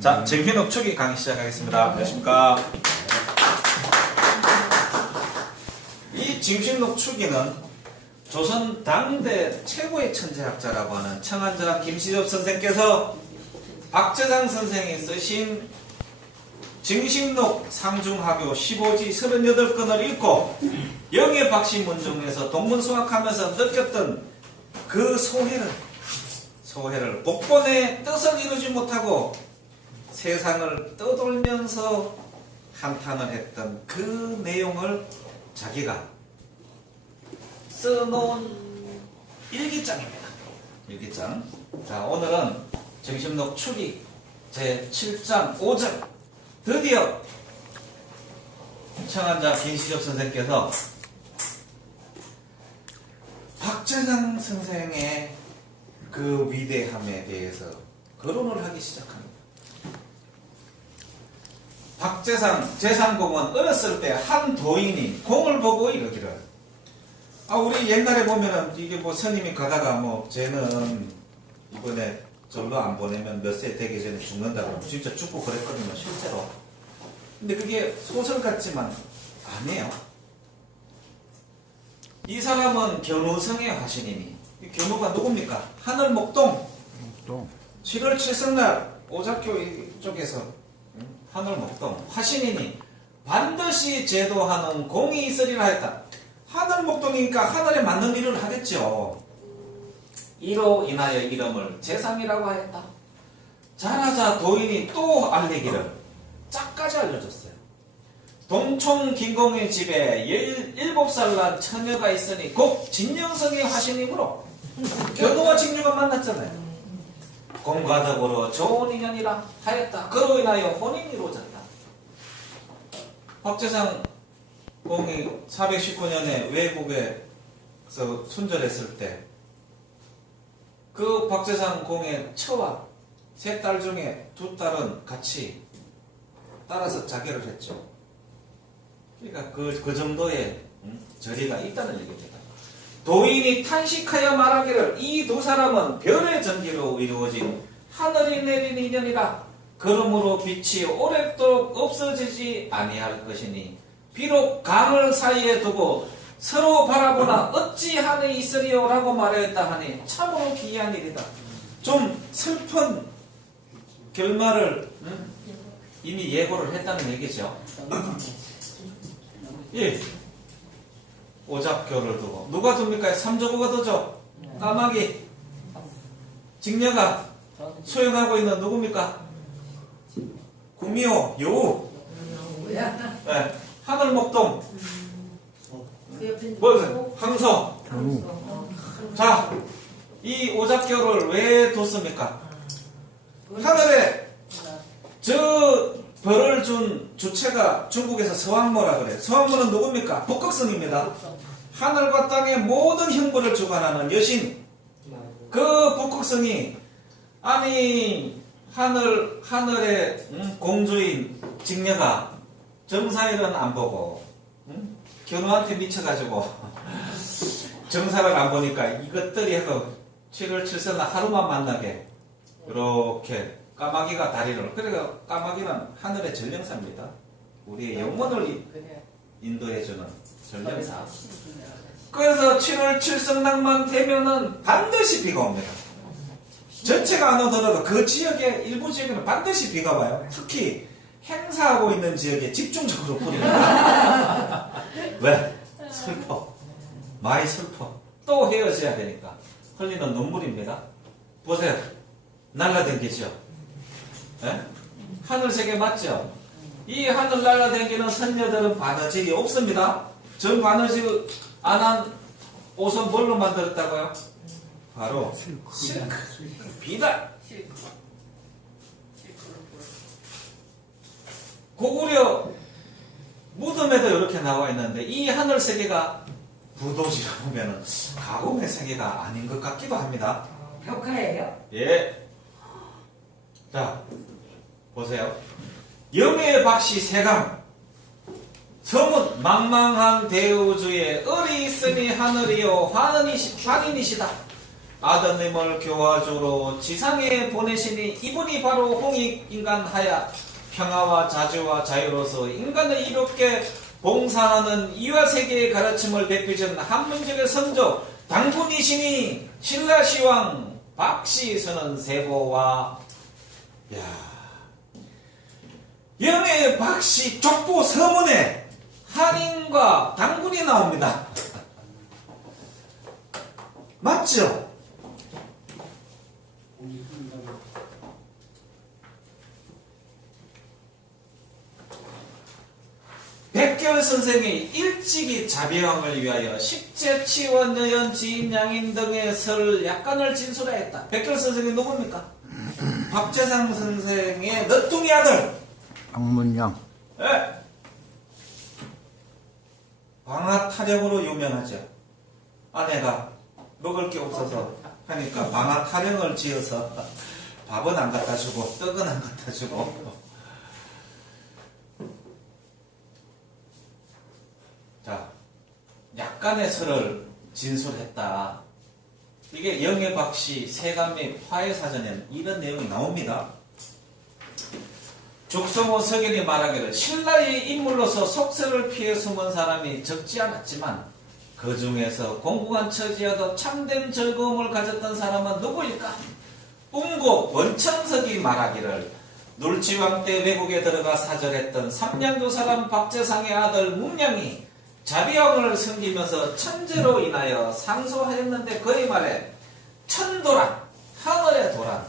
자, 정신업 추기 강의 시작하겠습니다. 안녕하십니까. 이 정신업 추기는 조선 당대 최고의 천재학자라고 하는 청한자 김시접 선생께서 박재상 선생이 쓰신 정신록 상중하교 15지 38건을 읽고 영예박시문중에서 동문수학하면서 느꼈던 그 소회를 복본의 뜻을 이루지 못하고 세상을 떠돌면서 한탄을 했던 그 내용을 자기가 써놓은 일기장입니다. 일기장. 자, 오늘은 정신록 추기 제7장 5절 드디어 청한자 김시접 선생께서 박재상 선생의 그 위대함에 대해서 거론을 하기 시작합니다. 박재상, 재상공은 어렸을 때 한 도인이 공을 보고 이러기를, 우리 옛날에 보면은 이게 뭐 스님이 가다가 쟤는 이번에 절로 안 보내면 몇 세 되기 전에 죽는다고 진짜 죽고 그랬거든요, 실제로. 근데 그게 소설 같지만 아니에요. 이 사람은 견우성의 화신이니, 이 견우가 누굽니까? 하늘목동 7월 7성날 오작교 이쪽에서 하늘목동 화신이니 반드시 제도하는 공이 있으리라 했다. 하늘목동이니까 하늘에 맞는 일을 하겠죠. 이로 인하여 이름을 재상이라고 하였다. 자라자 도인이 또 알리기를 짝까지 알려줬어요. 동촌 김공의 집에 17살 난 처녀가 있으니 곧 진영성의 화신이므로 견우와 직류가 만났잖아요. 공과 더불어 좋은 인연이라 하였다. 그로 인하여 혼인이 이루어졌다. 박재상 공이 419년에 외국에서 순절했을 때 그 박재상 공의 처와 세 딸 중에 두 딸은 같이 따라서 자결을 했죠. 그러니까 그 정도의 저리가 있다는 얘기입니다. 도인이 탄식하여 말하기를 이 두 사람은 별의 전기로 이루어진 하늘이 내린 인연이라. 그러므로 빛이 오랫도록 없어지지 아니할 것이니 비록 강을 사이에 두고 서로 바라보나 어찌 한이 있으리요 라고 말하였다 하니 참으로 기이한 일이다. 좀 슬픈 결말을 이미 예고를 했다는 얘기죠. 예. 오작교를 두고 누가 둡니까? 삼조구가 두죠. 까마귀 직녀가 수행하고 있는 누굽니까? 구미호 여우. 네. 하늘목동 항서. 자, 이 오작교를 왜 뒀습니까? 하늘에 저 벌을 준 주체가 중국에서 서왕모라 그래요. 서왕모는 누굽니까? 북극성입니다. 하늘과 땅의 모든 형벌을 주관하는 여신. 그 북극성이 하늘의 공주인 직녀가 정사일은 안 보고 견우한테 미쳐가지고 정사를 안 보니까 이것들이 하고 7월 7선 하루만 만나게 이렇게 까마귀가 다리를, 그러니까 까마귀는 하늘의 전령사입니다. 우리의 영혼을 인도해주는 전령사. 그래서 7월 7성락만 되면은 반드시 비가 옵니다. 전체가 안 오더라도 그 지역의 일부 지역에는 반드시 비가 와요. 특히 행사하고 있는 지역에 집중적으로 뿌립니다. 왜? 슬퍼. 많이 슬퍼. 또 헤어져야 되니까 흘리는 눈물입니다. 보세요. 날라댕기죠. 네? 하늘세계 맞죠? 이 하늘 날라댕기는 선녀들은 바느질이 없습니다. 전 바느질 안 한 옷은 뭘로 만들었다고요? 바로 실크. 비단. 고구려 무덤에도 이렇게 나와 있는데 이 하늘 세계가 부도지라 보면은 가공의 세계가 아닌 것 같기도 합니다. 벽화예요? 예. 자, 보세요. 영의 박씨 세강. 성은 망망한 대우주에 을이 있으니 하늘이요 환인이시다. 아드님을 교화주로 지상에 보내시니 이분이 바로 홍익인간하야 평화와 자주와 자유로서 인간을 이롭게 봉사하는 이와 세계의 가르침을 베푸신 한문적의 선조 당군이시니 신라시왕 박씨서는 세보와 영의 박씨 족보 서문에 한인과 당군이 나옵니다. 맞죠? 백결 선생이 일찍이 자비왕을 위하여 십제 치원 여연 지인 양인 등의 설 약간을 진술하였다. 백결 선생이 누굽니까? 박재상 선생의 너뚱이 아들 박문영. 네. 방아타령으로 유명하죠. 아내가 먹을 게 없어서 하니까 방아타령을 지어서 밥은 안 갖다 주고 떡은 안 갖다 주고. 자, 약간의 설을 진술했다. 이게 영애박씨 세간및 화해사전에는 이런 내용이 나옵니다. 죽성호 석인이 말하기를 신라의 인물로서 속세를 피해 숨은 사람이 적지 않았지만 그 중에서 공공한 처지여도 참된 즐거움을 가졌던 사람은 누구일까? 웅곡 원천석이 말하기를 놀지왕 때 외국에 들어가 사절했던 삼량도 사람 박재상의 아들 문량이 자비왕을 섬기면서 천재로 인하여 상소하였는데 그의 말에 천도란 하늘의 도란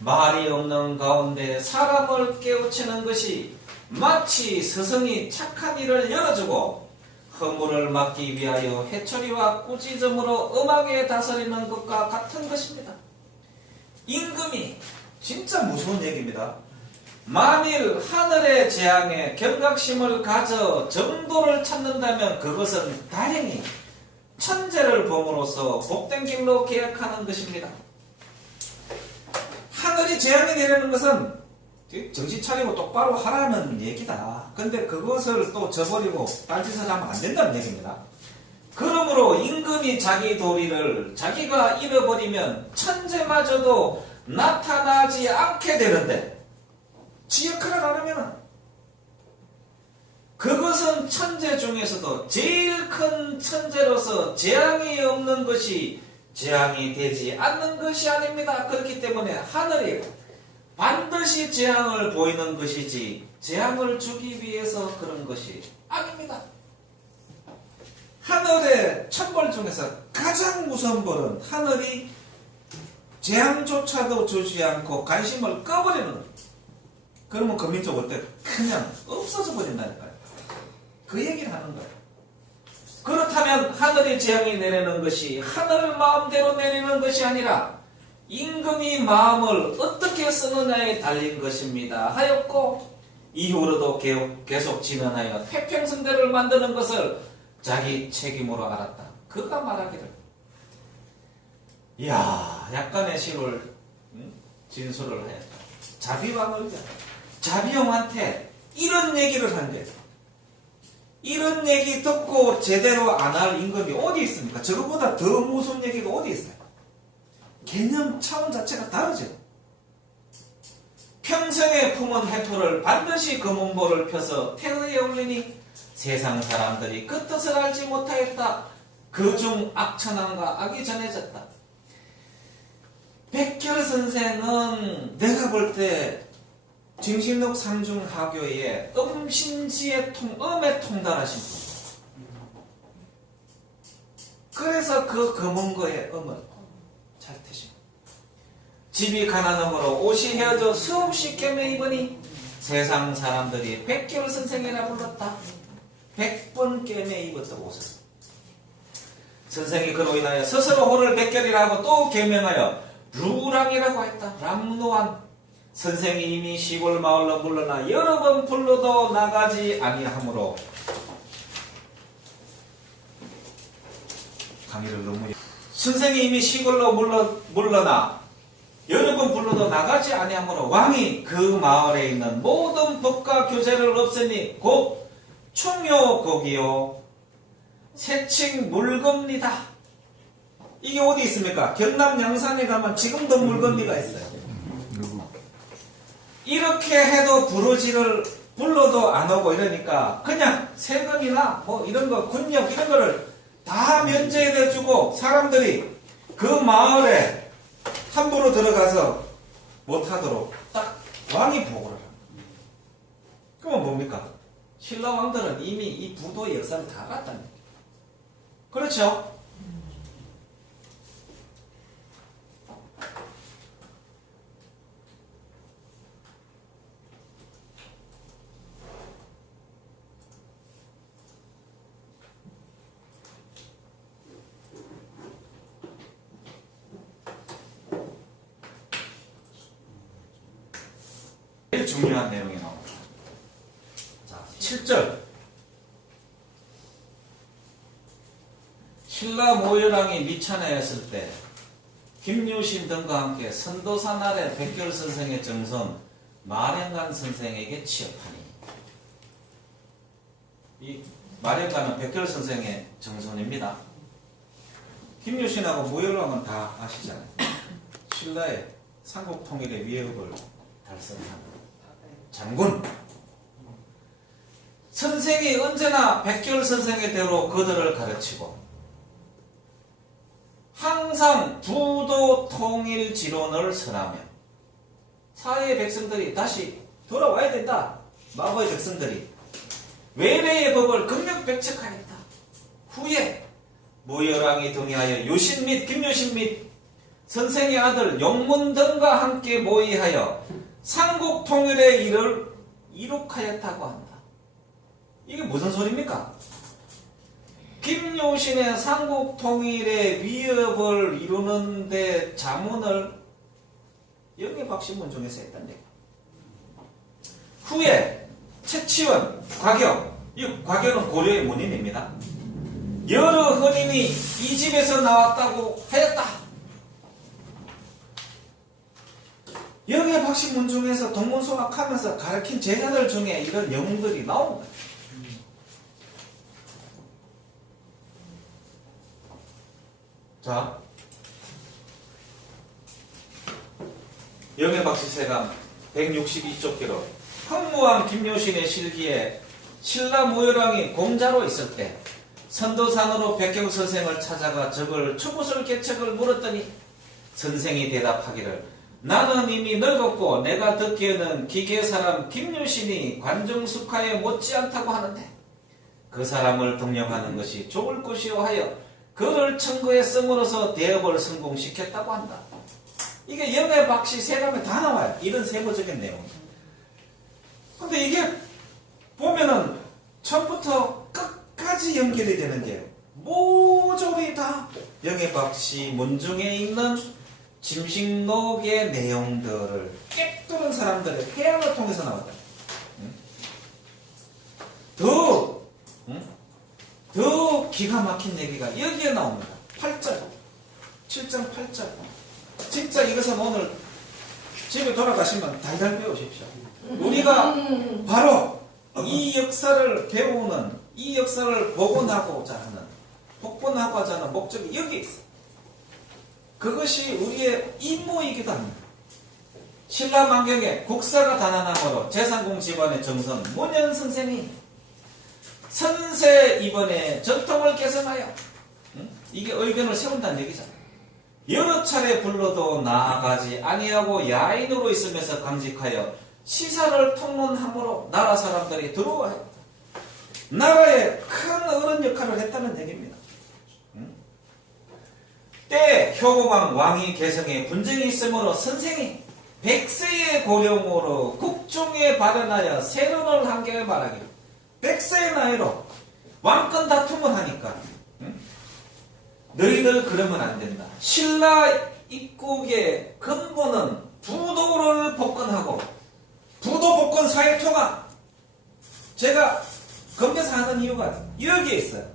말이 없는 가운데 사람을 깨우치는 것이 마치 스승이 착한 일을 열어주고 허물을 막기 위하여 해초리와 꾸지점으로 음하게 다스리는 것과 같은 것입니다. 임금이 진짜 무서운 얘기입니다. 만일 하늘의 재앙에 경각심을 가져 정도를 찾는다면 그것은 다행히 천재를 범으로써 복된 길로 계약하는 것입니다. 하늘이 재앙이 내리는 것은 정신 차리고 똑바로 하라는 얘기다. 근데 그것을 또 저버리고 딴짓을 하면 안 된다는 얘기입니다. 그러므로 임금이 자기 도리를 자기가 잃어버리면 천재마저도 나타나지 않게 되는데 지 역할을 안 하면 그것은 천재 중에서도 제일 큰 천재로서 재앙이 없는 것이 재앙이 되지 않는 것이 아닙니다. 그렇기 때문에 하늘이 반드시 재앙을 보이는 것이지 재앙을 주기 위해서 그런 것이 아닙니다. 하늘의 천벌 중에서 가장 무서운 벌은 하늘이 재앙조차도 주지 않고 관심을 꺼버리는 거예요. 그러면 그 민족 어때? 그냥 없어져 버린다니까요. 그 얘기를 하는 거예요. 그렇다면 하늘이 재앙이 내리는 것이 하늘 마음대로 내리는 것이 아니라 임금이 마음을 어떻게 쓰느냐에 달린 것입니다. 하였고 이후로도 계속 진언하여 태평성대를 만드는 것을 자기 책임으로 알았다. 그가 말하기를 이야 약간의 시를 진술을 하였다. 자비왕을 위하여 자비왕한테 이런 얘기를 한 거예요. 이런 얘기 듣고 제대로 안 할 임금이 어디 있습니까? 저거보다 더 무서운 얘기가 어디 있어요? 개념 차원 자체가 다르죠. 평생에 품은 해토를 반드시 금은보를 펴서 태의에 올리니 세상 사람들이 그 뜻을 알지 못하였다. 그중 악천함과 악이 전해졌다. 백결 선생은 내가 볼 때 정신록 상중하교의 음신지의 음에 통달하신 분이에요. 그래서 그 금은거의 음을 잘 트시고 집이 가난함으로 옷이 헤어져 수없이 꿰매 입으니 세상 사람들이 백결 선생이라 불렀다. 100번 꿰매 입었다 옷을. 선생이 그로 인하여 스스로 호를 백결이라고 또 개명하여 루랑이라고 했다. 람노안. 선생이 이미 시골 마을로 물러나 여러 번 불러도 나가지 아니하므로 강의를 너무 선생이 이미 시골로 물러나 여러 번 불러도 나가지 아니하므로 왕이 그 마을에 있는 모든 법과 교제를 없애니 곧 충효곡이요 세칙 물겁니다. 이게 어디 있습니까? 경남 양산에 가면 지금도 물건비가 있어요. 이렇게 해도 부르지를 불러도 안 오고 이러니까 그냥 세금이나 뭐 이런 거 군역 이런 거를 다 면제해주고 사람들이 그 마을에 함부로 들어가서 못하도록 딱 왕이 보고를 합니다. 그러면 뭡니까? 신라 왕들은 이미 이 부도의 역사를 다 알았다는 얘기예요. 그렇죠? 제일 중요한 내용이 나옵니다. 자, 7절. 신라 모여랑이 미천하였을 때 김유신 등과 함께 선도산 아래 백결 선생의 정선 마령간 선생에게 취업하니. 이 마령간은 백결 선생의 정선입니다. 김유신하고 모여랑은 다 아시잖아요. 신라의 삼국 통일의 위협을 달성한 장군. 선생이 언제나 백결 선생의 대로 그들을 가르치고 항상 부도 통일 지론을 선하며 사회의 백성들이 다시 돌아와야 된다. 마고의 백성들이 외래의 법을 극력백척하였다. 후에 모여랑이 동의하여 유신 및 김유신 및 선생의 아들 용문 등과 함께 모의하여 삼국 통일의 일을 이룩하였다고 한다. 이게 무슨 소리입니까? 김유신의 삼국 통일의 위협을 이루는데 자문을 영예박씨 문중에서 했단 얘기야. 후에 최치원, 곽여, 이 곽여는 고려의 문인입니다. 여러 헌인이 이 집에서 나왔다고 하였다. 영예박씨 문중에서 동문서학하면서 가르친 제자들 중에 이런 영웅들이 나오는 거예요. 자, 영예박씨세감 162쪽 기록. 흥무왕 김유신의 실기에 신라 모여랑이 공자로 있을 때 선도산으로 백경 선생을 찾아가 적을 추구설 개척을 물었더니 선생이 대답하기를 나는 이미 늙었고 내가 듣기에는 기계사람 김유신이 관정숙하에 못지않다고 하는데 그 사람을 등용하는 것이 좋을 것이오 하여 그를 청구했음으로써 대업을 성공시켰다고 한다. 이게 영예박씨 세감에 다 나와요. 이런 세부적인 내용. 근데 이게 보면은 처음부터 끝까지 연결이 되는 게 모조리 다 영예박씨 문중에 있는 짐식록의 내용들을 꿰뚫은 사람들의 회양을 통해서 나왔다. 더 기가 막힌 얘기가 여기에 나옵니다. 8절, 7장 8절. 진짜 이것은 오늘 집에 돌아가시면 달달 배우십시오. 우리가 바로 이 역사를 배우는, 이 역사를 복원하고자 하는, 복원하고자 하는 목적이 여기에 있어요. 그것이 우리의 임무이기도 합니다. 신라만경에 국사가 단안함으로 제상공 집안의 정선 문현 선생이 선세 이번에 전통을 개선하여 이게 의견을 세운다는 얘기잖아요. 여러 차례 불러도 나아가지 아니하고 야인으로 있으면서 강직하여 시사를 통론함으로 나라 사람들이 들어와요. 나라에 큰 어른 역할을 했다는 얘기입니다. 때 효고왕 왕이 개성에 분쟁이 있으므로 선생이 백세의 고령으로 국종에 발현하여 세론을 한게 말하기를 100세의 나이로 왕권 다툼을 하니까 너희들 그러면 안 된다. 신라 입국의 근본은 부도를 복권하고 부도 복권 사회통합. 제가 건배사 하는 이유가 여기에 있어요.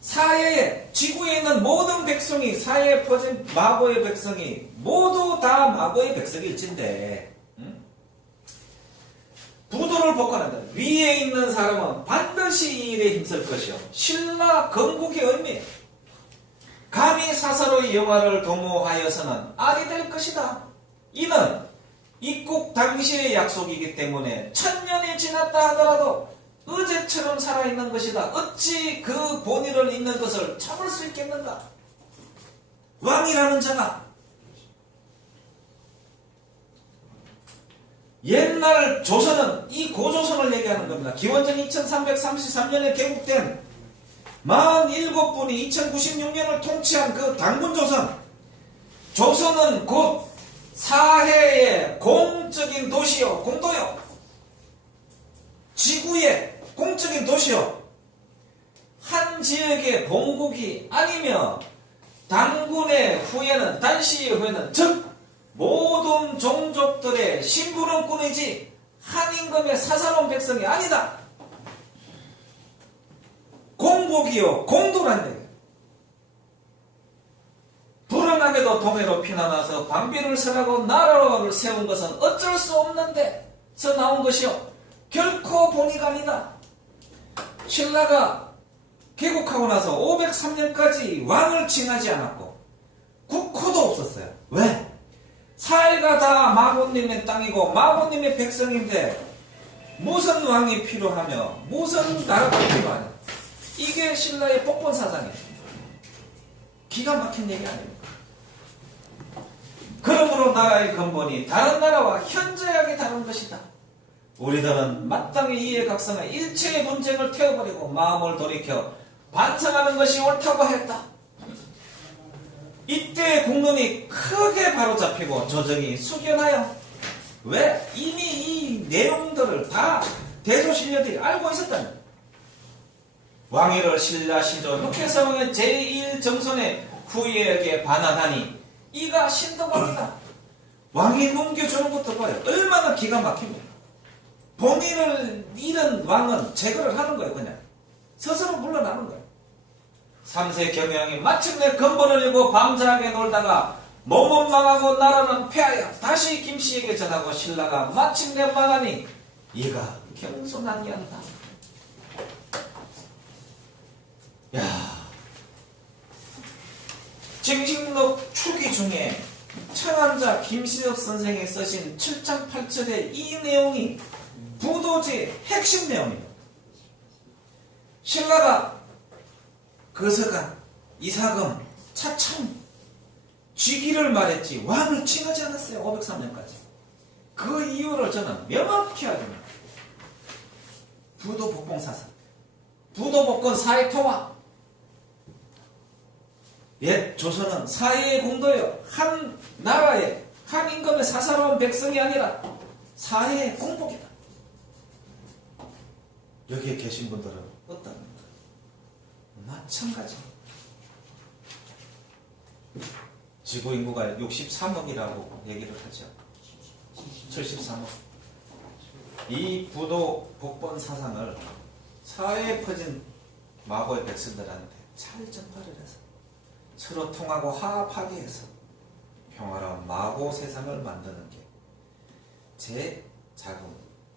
사회에 지구에 있는 모든 백성이 사회에 퍼진 마고의 백성이 모두 다 마고의 백성일진데 부도를 복권한다. 위에 있는 사람은 반드시 이 일에 힘쓸 것이요. 신라 건국의 의미예요. 감히 사사로이 여호와를 도모하여서는 아니 될 것이다. 이는 입국 당시의 약속이기 때문에 1000년이 지났다 하더라도 어제처럼 살아있는 것이다. 어찌 그 본의를 잇는 것을 참을 수 있겠는가? 왕이라는 자가 옛날 조선은 이 고조선을 얘기하는 겁니다. 기원전 2333년에 개국된 47분이 2096년을 통치한 그 당군조선. 조선은 곧 사해의 공적인 도시요, 공도요. 지구의 공적인 도시요. 한 지역의 본국이 아니며 당군의 후예는, 단시의 후예는 즉 모든 종족들의 심부름꾼이지 한임금의 사사로운 백성이 아니다. 공복이요, 공도란 얘기예요. 불안하게도 동해로 피난와서 방비를 설하고 나라를 세운 것은 어쩔 수 없는데서 나온 것이요, 결코 본의가 아니다. 신라가 개국하고 나서 503년까지 왕을 칭하지 않았고 국호도 없었어요. 왜? 사해가 다 마고님의 땅이고 마고님의 백성인데 무슨 왕이 필요하며 무슨 나라가 필요하냐. 이게 신라의 복권 사상이에요. 기가 막힌 얘기 아닙니까? 그러므로 나라의 근본이 다른 나라와 현저하게 다른 것이다. 우리들은 마땅히 이해 각성의 일체의 분쟁을 태워버리고 마음을 돌이켜 반성하는 것이 옳다고 했다. 이때 국론이 크게 바로잡히고 조정이 숙연하여, 왜? 이미 이 내용들을 다 대조신료들이 알고 있었다는. 왕위를 신라 시조 흑해성의 제1정손의 후예에게 반환하니 이가 신덕왕이다. 왕이 넘겨주는 것도 봐요. 얼마나 기가 막힙니까? 본인을 잃은 왕은 제거를 하는 거예요. 그냥 스스로 물러나는 거예요. 3세 경영이 마침내 근본을 잃고 방자하게 놀다가 몸은 망하고 나라는 폐하여 다시 김씨에게 전하고 신라가 마침내 망하니 이가 경손하니한다. 야, 징징록 추기 중에 청한자 김신엽 선생이 쓰신 7장 8절의 이 내용이 부도지의 핵심 내용입니다. 신라가 거서가, 이사금, 차참, 쥐기를 말했지 왕을 칭하지 않았어요. 503년까지. 그 이유를 저는 명확히 알립니다. 부도복봉사상, 부도복권 사회통합. 옛 조선은 사회의 공도요, 한 나라의 한 임금의 사사로운 백성이 아니라 사회의 공복이다. 여기에 계신 분들은 어떻습니까? 마찬가지. 지구 인구가 63억이라고 얘기를 하죠. 73억. 이 부도 복권 사상을 사회에 퍼진 마고의 백성들한테 잘 전파를 해서 서로 통하고 화합하게 해서 평화로운 마고 세상을 만드는 게 제 작은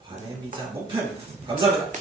바람이자 목표입니다. 감사합니다.